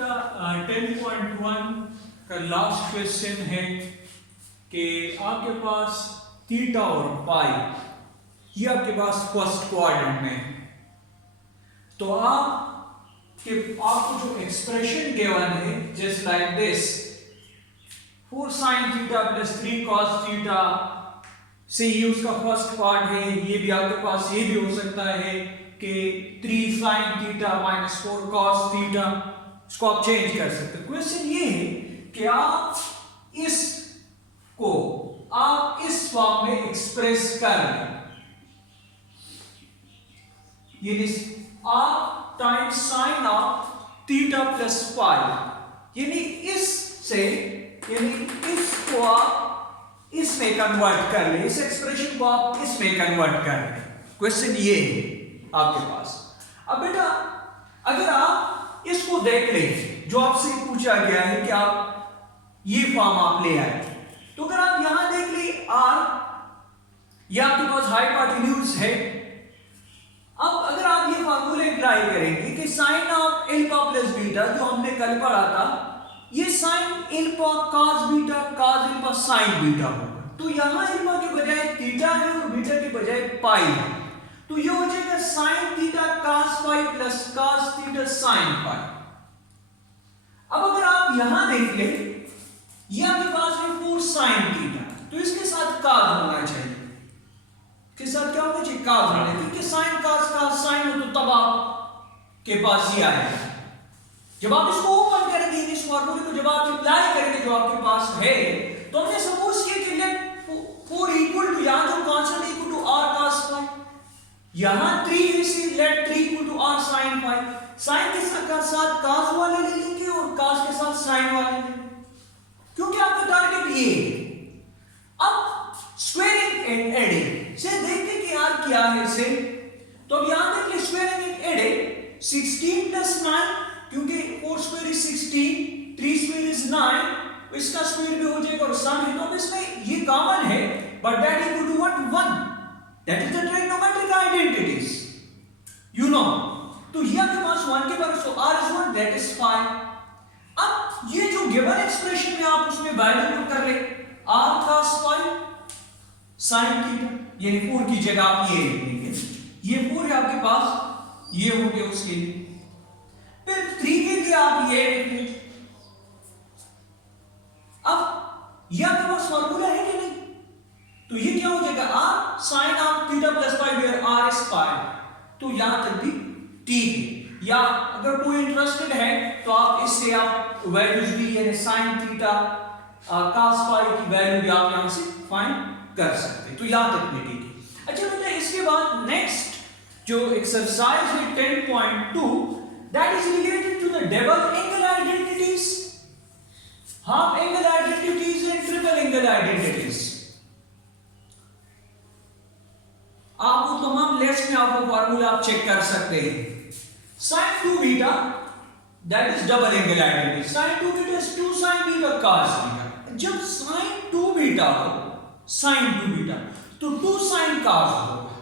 बेटा 10.1 का last question है कि आपके पास थीटा और पाई ये आपके पास फर्स्ट क्वाड्रेंट में है, तो आपको जो एक्सप्रेशन गिवन है just like this 4 sin theta plus 3 cos theta से ये उसका फर्स्ट पार्ट है। ये भी आपके पास ये भी हो सकता है कि 3 sin theta minus 4 cos theta, इसको आप चेंज कर सकते हो। क्वेश्चन ये है कि आप इस फॉर्म में एक्सप्रेस कर लें, यानी आप time sine of theta plus pi, यानी इसको आप इसमें कन्वर्ट कर ले, इस एक्सप्रेशन को आप इसमें कन्वर्ट कर ले। क्वेश्चन ये है आपके पास। अब बेटा अगर आप इसको देख ले जो आपसे पूछा गया है कि आप ये फॉर्म आप ले आए, तो अगर आप यहां देख ले आर, ये आपके पास हाइपोटेन्यूज है। अब अगर आप ये फार्मूला अप्लाई करेंगे कि sine of alpha plus beta जो हमने कल पढ़ा था, ये sine alpha cos beta cos alpha sin beta होगा। तो यहां अल्फा के बजाय थीटा है और बीटा के बजाय पाई है, तो ये हो जाएगा sin theta cos pi plus cos theta sin पाई। अब अगर आप यहां देख ले, ये आपके पास है 4 sin थीटा, तो इसके साथ cos होना चाहिए, के साथ क्या होना चाहिए cos होना चाहिए, क्योंकि sin cos sin हो तो तब आप के पास ये आएगा। जब आप इसको ओपन करेंगे इस फॉर्मूले को, जब आप अप्लाई करेंगे जो आपके पास है, तो हमने सपोज किया कि लेट 4 इक्वल टू, यहां जो constant equal to r cos phi, यहां 3 है, इसी let 3 equal to r sin phi, sin के साथ cos वाले ले लेंगे और cos के साथ sin वाले ले लेंगे, क्योंकि आपका टारगेट ये है। अब स्क्वायरिंग एंड एडिंग से देखते कि यार क्या है इसे, तो अब यहां देख ले स्क्वायरिंग एंड एडिंग 16 प्लस 9, क्योंकि 4 स्क्वायर इज 16, 3 स्क्वायर इज 9, इसका स्क्वायर भी हो जाएगा और सम है, तो इसमें ये कॉमन है, but that equal to what 1, that is the trigonometric identities, you know. तो ये आपके पास 1 के बराबर, so r is 1, that is 5। अब ये जो गिवन एक्सप्रेशन में आप उसमें वैल्यू पुट कर ले, r cos phi sin theta, यानी 4 की जगह आप ये लिख लेंगे, ये 4 है आपके पास, ये हो गया उसके लिए, फिर 3 के लिए आप ये लिख लें। अब ये आपके पास फार्मूला है कि नहीं, तो ये क्या हो जाएगा r sin of theta plus pi where r is pi, तो यहां तक भी ठीक है। या अगर कोई इंटरेस्टेड है तो आप इससे आप वैल्यूज भी, यानी sin थीटा cos पाई की वैल्यू भी आप यहां से फाइंड कर सकते हैं, तो यहां तक भी ठीक है। अच्छा बेटा इसके बाद नेक्स्ट जो एक्सरसाइज है 10.2, that is related to the double angle identities, half angle identities and triple angle identities। आप वो तमाम लेट्स में आपको फार्मूला आप चेक कर सकते हैं। sin 2 beta that is double angle identity, sin 2 beta is 2 sin beta cos beta. जब sin 2 बीटा हो, sin 2 बीटा तो 2 sin cos होगा,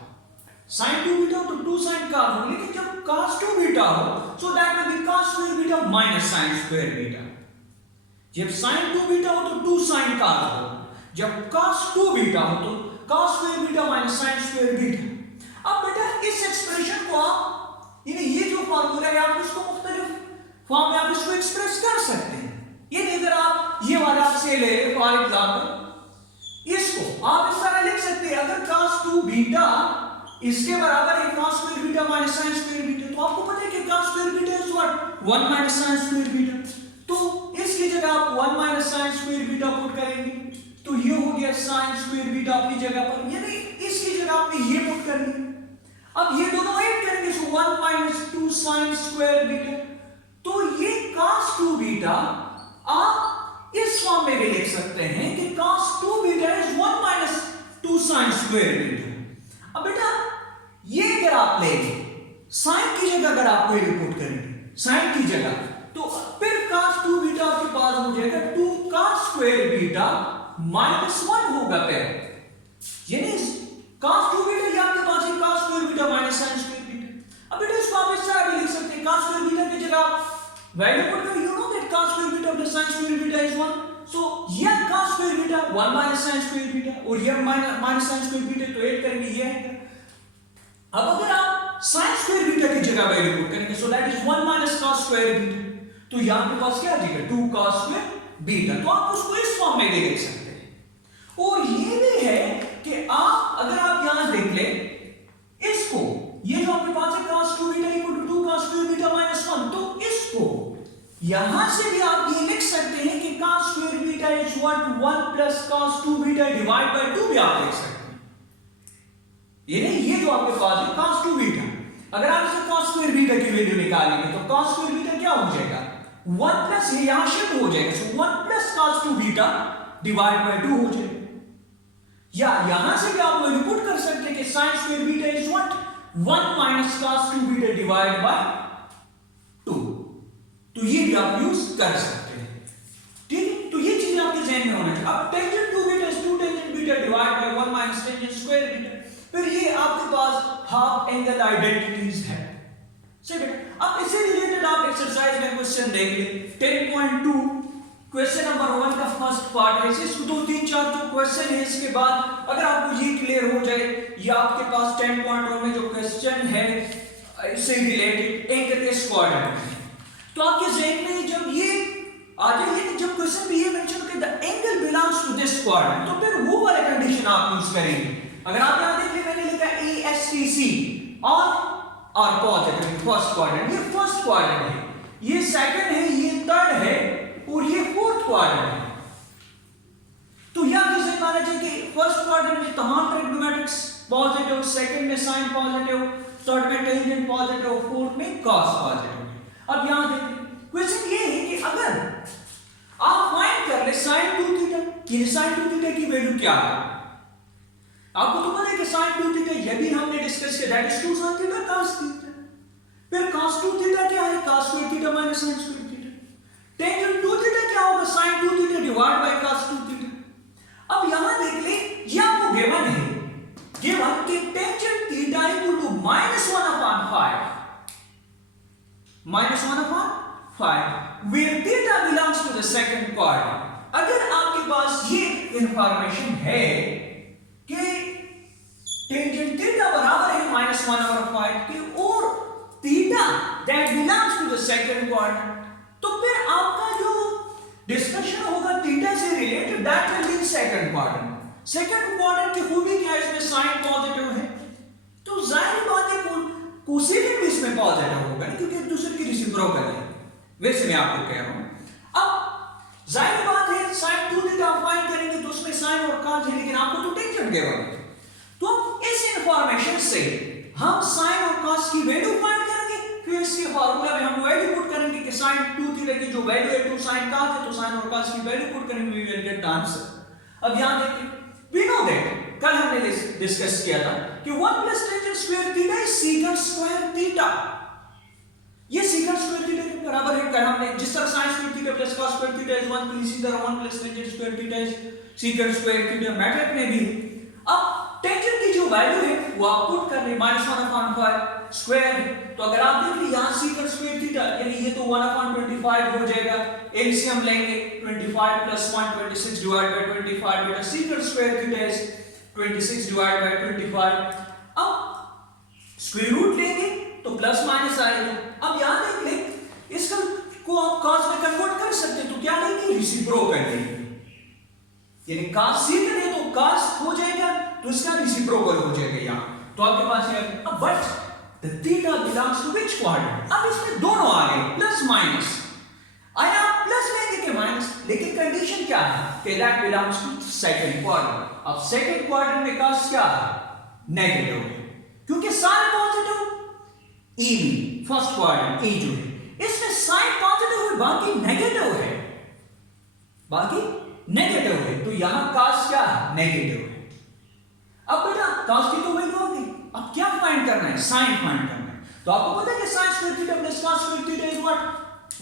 sin 2 बीटा तो 2 sin cos होगा, लेकिन जब cos 2 बीटा हो so that will be cos square beta minus sin square beta. जब sin 2 बीटा हो तो 2 sin cos हो, जब cos 2 बीटा हो तो cos square beta minus sin square beta. अब बेटा इस एक्सप्रेशन को आप, यानी ये जो फार्मूला है आप इसको मुख्तलिफ फॉर्म में आप इसको एक्सप्रेस कर सकते हैं। यानी अगर आप ये वाला आपसे ले रहे फॉर एग्जांपल, इसको आप इस तरह लिख सकते हैं, अगर cos 2 बीटा इसके बराबर है cos square beta minus sin square beta, तो आपको पता है कि cos square beta is what 1 minus sin square beta, तो इसकी जगह आप 1 minus sin square beta put करेंगे, तो ये हो गया sin स्क्वायर बीटा अपनी जगह पर, यानी इसकी जगह आपने ये पुट करनी। अब ये दोनों ऐड करेंगे, सो 1 माइनस 2 sin स्क्वायर बीटा, तो ये cos 2 बीटा आप इस फॉर्म में भी लिख सकते हैं कि cos 2 beta is 1 minus 2 sin square beta. अब बेटा ये अगर आप लेंगे sin की जगह, अगर आप कोई रिपोर्ट करेंगे sin की जगह, तो फिर cos 2 बीटा आपके पास हो जाएगा 2 cos स्क्वायर बीटा माइनस 1 होगा फिर, यानी cos 2 बीटा ये आपके पास है cos square beta minus sin square beta. अब बेटा इसको आप इस तरह भी लिख सकते हैं, cos स्क्वायर बीटा की जगह आप वैल्यू पुट करो, sin square beta is 1. So यह cos square beta 1 minus sin square beta और यह minus sin square beta तो ऐड करेंगे ये आएगा। अब अगर आप sin square beta की जगह वैल्यू पुट करेंगे so that is 1 minus cos square beta, तो यहाँ पे पास क्या आ जाएगा 2 cos square beta। तो आप उसको इस फॉर्म में भी लिख सकते हैं। और ये भी है कि आप अगर आप यहाँ देख ले इसको, ये जो आपके पास है cos 2 beta equal to 2 cos square beta minus 1, तो इसको यहां से भी आप ये लिख सकते हैं कि cos square beta is what 1 plus cos 2 beta divided by 2 भी आप लिख सकते हैं। ये नहीं, ये जो आपके पास है cos 2 beta, अगर आप इसे cos square beta की वैल्यू निकालेंगे तो cos square beta क्या हो जाएगा 1 plus, ये यहां शिफ्ट हो जाएगा, so 1 plus cos 2 beta divided by 2 हो जाएगा। या यहां से भी आप वैल्यू पुट कर सकते हैं कि sin square beta is what 1 minus cos 2 beta divided by 2, तो ये भी आप यूज कर सकते हैं। ठीक है, तो ये चीज आपके जहन में होना चाहिए। अब tangent 2 beta is 2 tangent beta divide by 1 minus tangent square beta, फिर ये आपके पास हाफ एंगल आइडेंटिटीज है। सही बेटा, अब इससे रिलेटेड आप एक्सरसाइज में क्वेश्चन देख ले 10.2 क्वेश्चन नंबर 1 का फर्स्ट पार्ट है। इसको 2 3 4 जो क्वेश्चन है इसके बाद अगर आपको ये क्लियर हो जाए, ये आपके पास 10.1 में जो क्वेश्चन है इससे रिलेटेड एंगल के स्क्वायर है, तो आपके जहन में जब ये आ जाए, जब क्वेश्चन में ये मेंशन कि the angle belongs to this quadrant, तो फिर वो वाला कंडीशन आप यूज करेंगे। अगर आप यहां देखिए मैंने लिखा ASTC और पॉजिटिव फर्स्ट क्वाड्रेंट, ये फर्स्ट क्वाड्रेंट है, ये सेकंड है, ये थर्ड है और ये फोर्थ क्वाड्रेंट है। तो यहां किसे माना चाहिए कि फर्स्ट क्वाड्रेंट में तमाम ट्रिग्नोमेट्रिक्स पॉजिटिव, सेकंड में साइन पॉजिटिव, थर्ड में टेंजेंट पॉजिटिव, फोर्थ में कॉस पॉजिटिव। अब यहां देखिए क्वेश्चन ये है कि अगर आप फाइंड कर ले sin 2 थीटा, ये sin 2 थीटा की वैल्यू क्या है? आपको तो पता है कि sin 2 थीटा ये भी हमने डिस्कस किया, that is 2 sin theta cos theta. फिर cos 2 थीटा क्या है? cos square theta minus sin square theta. Tangent 2 theta क्या होगा? sin 2 theta divide by cos 2 theta. अब यहां देख ले, ये आपको गिवन है, गिवन कि tangent theta equal to -1/5 -1/5 where theta belongs to the second quadrant। अगर आपके पास ये इंफॉर्मेशन है कि टेंजेंट थीटा बराबर है -1/5 के और theta that belongs to the second quadrant, तो फिर आपका जो डिस्कशन होगा थीटा से related that will be second quadrant. Second quadrant की खूबी क्या है, इसमें साइन पॉजिटिव है, तो जाहिर बात है कोसेकेंट भी इसमें पॉजिटिव होगा ना, क्योंकि एक दूसरे की रेसिप्रोकल है। वैसे मैं आपको कह रहा हूं, अब जाहिर बात है sin 2 थीटा फाइंड करेंगे तो उसमें sin और cos है, लेकिन आपको तो टेंजेंट गिवन है, तो इस इंफॉर्मेशन से हम sin और cos की वैल्यू फाइंड करेंगे, फिर इसके फार्मूला में हम वैल्यू पुट करेंगे कि sin 2 थीटा की जो वैल्यू है 2 sin cos है, तो sin और cos की वैल्यू पुट करेंगे, we will get the answer. अब यहां देखिए, वी नो दैट कल हमने डिस्कस किया था कि 1 plus tangent square theta is secant square theta. ये secant स्क्वायर थीटा के बराबर है। कल हमने जिस तरह sin square theta plus cos square theta is 1, तो इसी तरह 1 plus tangent square theta is secant square theta method में भी। अब टेंजेंट की जो वैल्यू है वो आप पुट कर रहे -1/5 स्क्वायर, तो अगर आप देख लीजिए यहां secant स्क्वायर थीटा यानी ये तो 1/25 हो जाएगा, एलसीएम लेंगे 25 + 1 26 डिवाइड बाय 25, बेटा secant square theta is 26 divide by 25। अब स्क्वायर रूट लेंगे तो प्लस माइनस आएगा। अब यहां देख ले, इसका को आप cos में कन्वर्ट कर सकते हैं, तो क्या लेंगे रेसिप्रोकल लेंगे, यानी cos secant है तो cos हो जाएगा तो इसका रेसिप्रोकल हो जाएगा यहां, तो आपके पास ये अब but the theta belongs to which quadrant. अब इसमें दोनों आ गए प्लस माइनस, आया आप प्लस लेंगे कि माइनस, लेकिन कंडीशन क्या है कि that belongs to second quadrant. अब सेकंड क्वाड्रेंट में cos क्या है? नेगेटिव है, क्योंकि साइन पॉजिटिव ई में फर्स्ट क्वाड्रेंट ई जो है इसमें साइन पॉजिटिव है, बाकी नेगेटिव है, बाकी नेगेटिव है, तो यहां cos क्या है? नेगेटिव है। अब बेटा cos की तो वैल्यू आ गई, अब क्या फाइंड करना है? साइन फाइंड करना है। तो आपको पता है कि sin square theta plus cos square theta is what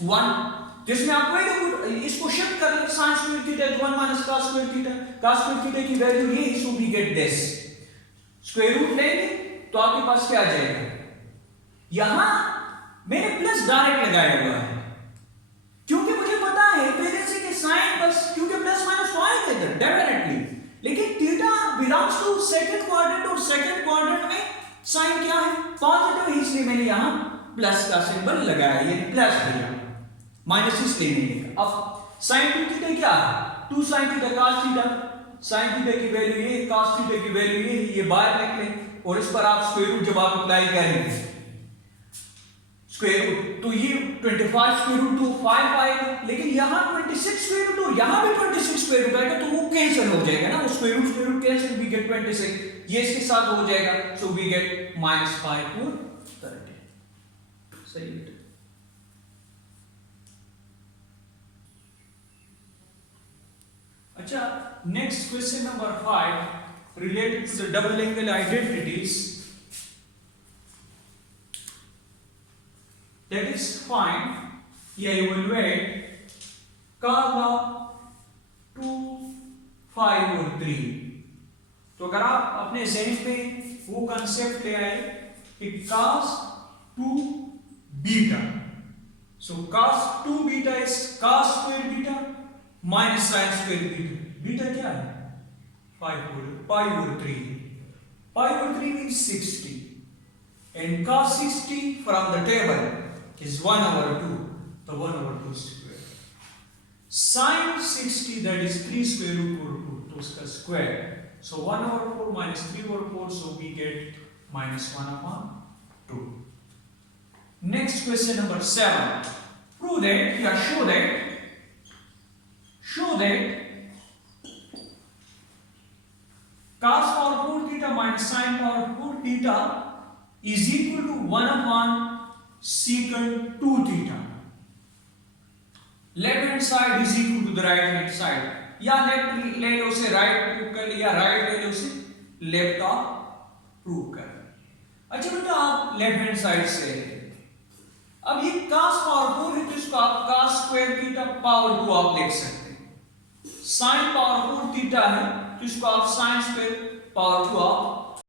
1, जिसमें आप वैल्यू इसको शिफ्ट कर लें, sin square theta is 1 minus cos square theta, cos square theta की वैल्यू ये है, so we get this. Square root लेंगे तो आपके पास क्या आ जाएगा, यहां मैंने प्लस डायरेक्ट लगाया हुआ है क्योंकि मुझे पता है पहले सेकंड क्वाड्रेंट, और सेकंड क्वाड्रेंट में साइन क्या है, पॉजिटिव है, इसलिए मैंने यहां प्लस का सिंबल लगाया, ये प्लस दिया, माइनस इसलिए नहीं लिखा। अब साइन 2 थीटा क्या है, 2 sine theta cos theta, sine theta की वैल्यू ये, cos थीटा की वैल्यू ये बाहर निकले, और इस पर आप स्क्वायर रूट जब आप अप्लाई करेंगे स्क्वायर रूट, तो ये 25 स्क्वायर रूट तो 5 आएगा, लेकिन यहाँ 26 स्क्वायर रूट और यहाँ भी 26 स्क्वायर रूट आएगा, तो वो कैंसिल हो जाएगा ना, वो square root cancel, we get 26, ये इसके साथ हो जाएगा, सो वी गेट -5 और 30। सही है। अच्छा, next question number 5 related to the double angle identities, that is find या evaluate cos 2, 5 और 3। तो अगर आप अपने ज़हन में वो कंसेप्ट ले आए कि cos 2 beta, so cos 2 beta is cos square beta minus sin square beta, beta क्या है, 5 और 3, 5 और 3 means 60, and cos 60 from the table is 1/2, तो 1/2 square, sin 60 that is 3 square root over 2, तो उसका square, so 1/4 minus 3/4, so we get -1/2। Next question number 7, prove that या show that cos power 4 theta minus sin power 4 theta is equal to 1/secant 2 theta। Left hand side is equal to the right hand side, या left ले लो उसे right prove कर लिया, right ले लो उसे लेफ्ट का प्रूव कर। अच्छा बेटा, आप लेफ्ट हैंड साइड से अब ये cos पावर 4 है, तो इसको आप cos स्क्वायर थीटा पावर 2 आप लिख सकते हैं। sin पावर 4 थीटा है, तो इसको आप sin स्क्वायर पावर 2 आप